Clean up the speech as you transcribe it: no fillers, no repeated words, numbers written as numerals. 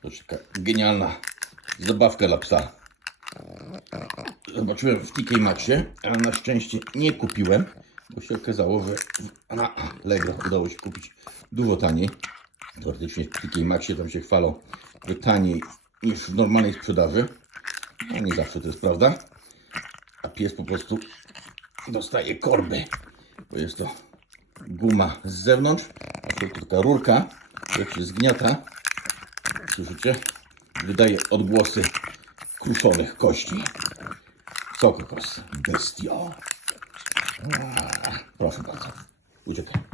To jest taka genialna zabawka dla psa. Zobaczyłem w TK Maxie, ale na szczęście nie kupiłem, bo się okazało, że na Allegro udało się kupić dużo taniej. Teoretycznie w TK Maxie tam się chwalą, że taniej niż w normalnej sprzedaży. No nie zawsze to jest prawda. A pies po prostu dostaje korby, bo jest to guma z zewnątrz, a w środku taka rurka, jak się zgniata, słyszycie, wydaje odgłosy kruszonych kości. Co kokos, bestio. Proszę bardzo, uciekaj.